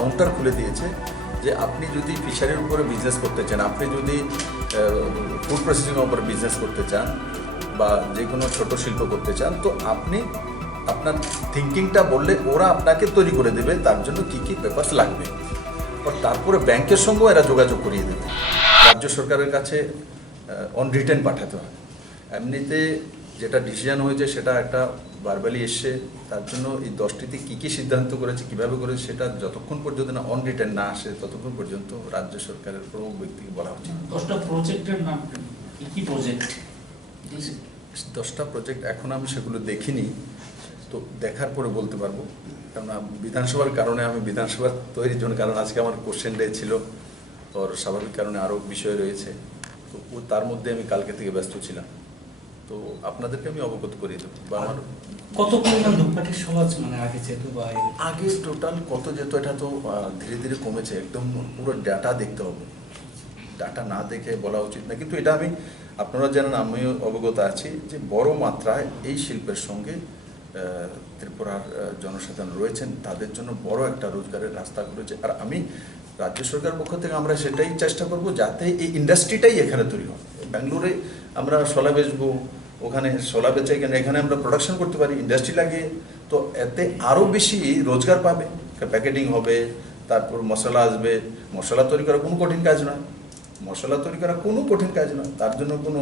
Counter খুলে দিয়েছে যে আপনি যদি ফিশারির উপরে বিজনেস করতে চান, আপনি যদি ফুড প্রসেসিংয়ের উপরে বিজনেস করতে চান বা যে কোনো ছোটো শিল্প করতে চান, তো আপনি আপনার থিঙ্কিংটা বললে ওরা আপনাকে তৈরি করে দেবে তার জন্য কী কী পেপারস লাগবে। আর তারপরে ব্যাংকের সঙ্গেও এরা যোগাযোগ করিয়ে দেবে। রাজ্য সরকারের কাছে অন রিটেন পাঠাতে হয়। এমনিতে যেটা ডিসিশন হয়েছে সেটা একটা ভার্বালি এসছে, তার জন্য এই 10টিতে কী কী সিদ্ধান্ত করেছে, কীভাবে করেছে, সেটা যতক্ষণ পর্যন্ত না অন রিটেন না আসে ততক্ষণ পর্যন্ত রাজ্য সরকারের প্রমুখ ব্যক্তিকে বলা উচিত। 10টা প্রজেক্টের নাম কি প্রজেক্ট? 10টা প্রজেক্ট এখন আমি সেগুলো দেখিনি, তো দেখার পরে বলতে পারবো। কেননা বিধানসভার কারণে আমি বিধানসভা তৈরির জন্য, কারণ আজকে আমার কোশ্চেন ডে ছিল, ওর স্বাভাবিক কারণে আরও বিষয় রয়েছে, তো তার মধ্যে আমি কালকে থেকে ব্যস্ত ছিলাম, তো আপনাদেরকে আমি অবগত করিয়ে দেবো। বা আমার কত পরিমাণ ধূপকাঠির সমাজ মানে আগে যেত বা আগে টোটাল কত যেত, এটা তো ধীরে ধীরে কমেছে। একদম পুরো ডাটা দেখতে হবে, ডাটা না দেখে বলা উচিত না, কিন্তু এটা আমি আপনারা জানেন, আমিও অবগত আছি যে বড় মাত্রায় এই শিল্পের সঙ্গে ত্রিপুরার জনসাধারণ রয়েছেন, তাদের জন্য বড় একটা রোজগারের রাস্তা করেছে। আর আমি রাজ্য সরকারের পক্ষ থেকে আমরা সেটাই চেষ্টা করব যাতে এই ইন্ডাস্ট্রিটাই এখানে তৈরি হয়। ব্যাঙ্গালোরে আমরা শোলা বেচবো, ওখানে শোলা বেচে এখানে আমরা প্রোডাকশন করতে পারি ইন্ডাস্ট্রি লাগিয়ে, তো এতে আরও বেশি রোজগার পাবে। প্যাকেটিং হবে, তারপর মশলা আসবে। মশলা তৈরি করা কোনো কঠিন কাজ নয়, মশলা তৈরি করা কোনো কঠিন কাজ নয়, তার জন্য কোনো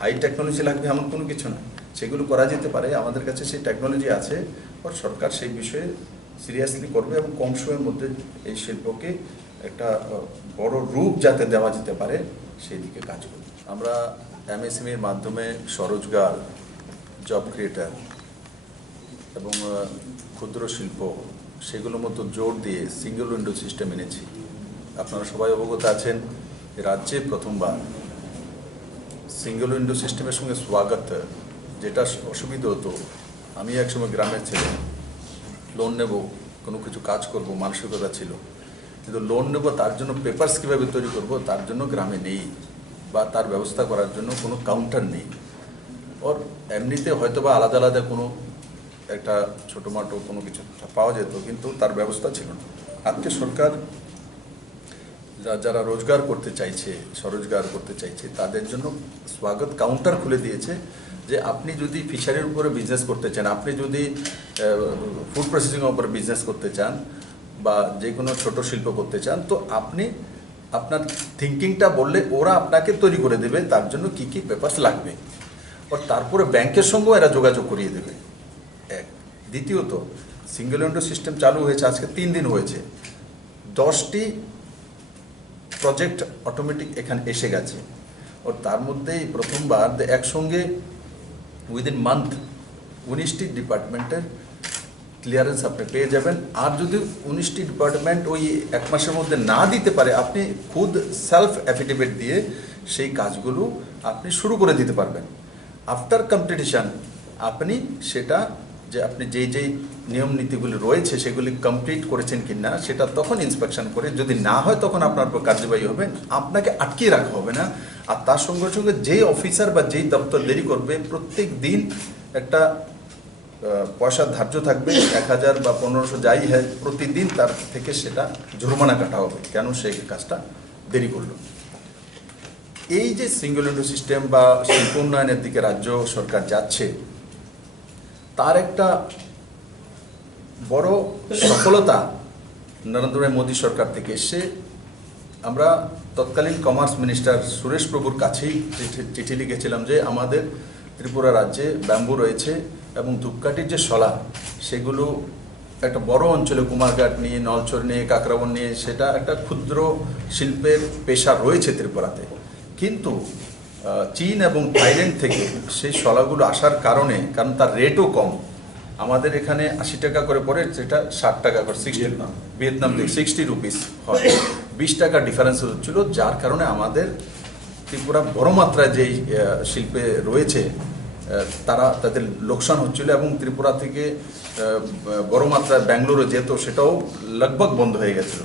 হাই টেকনোলজি লাগবে এমন কোনো কিছু নয়, সেগুলো করা যেতে পারে। আমাদের কাছে সেই টেকনোলজি আছে, আর সরকার সেই বিষয়ে সিরিয়াসলি করবে এবং কম সময়ের মধ্যে এই শিল্পকে একটা বড় রূপ যাতে দেওয়া যেতে পারে সেই দিকে কাজ করবে। আমরা এমএসএমইর মাধ্যমে স্বরোজগার, জব ক্রিয়েটার এবং ক্ষুদ্র শিল্প সেগুলোর মতো জোর দিয়ে সিঙ্গেল উইন্ডো সিস্টেম এনেছি। আপনারা সবাই অবগত আছেন, রাজ্যে প্রথমবার সিঙ্গেল উইন্ডো সিস্টেমের সঙ্গে স্বাগত। যেটা অসুবিধা হতো, আমি একসময় গ্রামের ছেলে, লোন নেব, কোনো কিছু কাজ করব মানসিকতা ছিল, কিন্তু লোন নেব তার জন্য পেপারস কীভাবে তৈরি করব তার জন্য গ্রামে নেই, বা তার ব্যবস্থা করার জন্য কোনো কাউন্টার নেই। ওর এমনিতে হয়তো বা আলাদা আলাদা কোনো একটা ছোটোমাটো কোনো কিছু পাওয়া যেত, কিন্তু তার ব্যবস্থা ছিল না। আজকে সরকার যারা রোজগার করতে চাইছে, স্বরোজগার করতে চাইছে, তাদের জন্য স্বাগত কাউন্টার খুলে দিয়েছে যে আপনি যদি ফিশারির উপরে বিজনেস করতে চান, আপনি যদি ফুড প্রসেসিংয়ের উপরে বিজনেস করতে চান বা যে কোনো ছোটো শিল্প করতে চান, তো আপনি আপনার থিঙ্কিংটা বললে ওরা আপনাকে তৈরি করে দেবে তার জন্য কী কী পেপারস লাগবে। আর তারপরে ব্যাংকের সঙ্গেও এরা যোগাযোগ করিয়ে দেবে। এক, দ্বিতীয়ত সিঙ্গেল উইন্ডো সিস্টেম চালু হয়েছে আজকে 3 দিন হয়েছে, 10টি প্রজেক্ট অটোমেটিক এখানে এসে গেছে। আর তার মধ্যেই প্রথমবার একসঙ্গে উইদিন মান্থ 19টি ডিপার্টমেন্টের ক্লিয়ারেন্স আপনি পেয়ে যাবেন। আর যদি 19টি ডিপার্টমেন্ট ওই 1 মাসের মধ্যে না দিতে পারে, আপনি খুদ সেলফ অ্যাফিডেভিট দিয়ে সেই কাজগুলো আপনি শুরু করে দিতে পারবেন। আফটার কমপ্লিটেশন আপনি সেটা যে আপনি যেই নিয়ম নীতিগুলি রয়েছে সেগুলি কমপ্লিট করেছেন কি না সেটা তখন ইন্সপেকশন করে, যদি না হয় তখন আপনার উপর কার্যবাহী হবে, আপনাকে আটকিয়ে রাখা হবে না। আর তার সঙ্গে সঙ্গে যেই অফিসার বা যেই দপ্তর দেরি করবে, প্রত্যেক দিন একটা পয়সা ধার্য থাকবে, 1000 বা 1500 যাই হয়, প্রতিদিন তার থেকে সেটা জরিমানা কাটা হবে, কেন সেই কাজটা দেরি করলো। এই যে সিঙ্গেল উইন্ডো সিস্টেম বা শিল্প উন্নয়নের দিকে রাজ্য সরকার যাচ্ছে, তার একটা বড় সফলতা নরেন্দ্র মোদী সরকার থেকে এসে আমরা তৎকালীন কমার্স মিনিস্টার সুরেশ প্রভুর কাছেই চিঠি লিখেছিলাম যে আমাদের ত্রিপুরা রাজ্যে ব্যাম্বু রয়েছে এবং ধূপকাঠির যে শলা সেগুলো একটা বড় অঞ্চলে কুমারঘাট নিয়ে, নলছর নিয়ে, কাকরাবন নিয়ে, সেটা একটা ক্ষুদ্র শিল্পের পেশা রয়েছে ত্রিপুরাতে। কিন্তু চীন এবং থাইল্যান্ড থেকে সেই শলাগুলো আসার কারণে, কারণ তার রেটও কম, আমাদের এখানে 80 টাকা করে পড়ে, সেটা 60 টাকা করে, ভিয়েতনাম থেকে 60 রুপিস হয়, 20 টাকা ডিফারেন্স হচ্ছিল, যার কারণে আমাদের ত্রিপুরা বড় মাত্রায় যেই শিল্পে রয়েছে তাদের লোকসান হচ্ছিল এবং ত্রিপুরা থেকে বড় মাত্রায় ব্যাঙ্গালোরে যেত সেটাও লগভগ বন্ধ হয়ে গেছিল।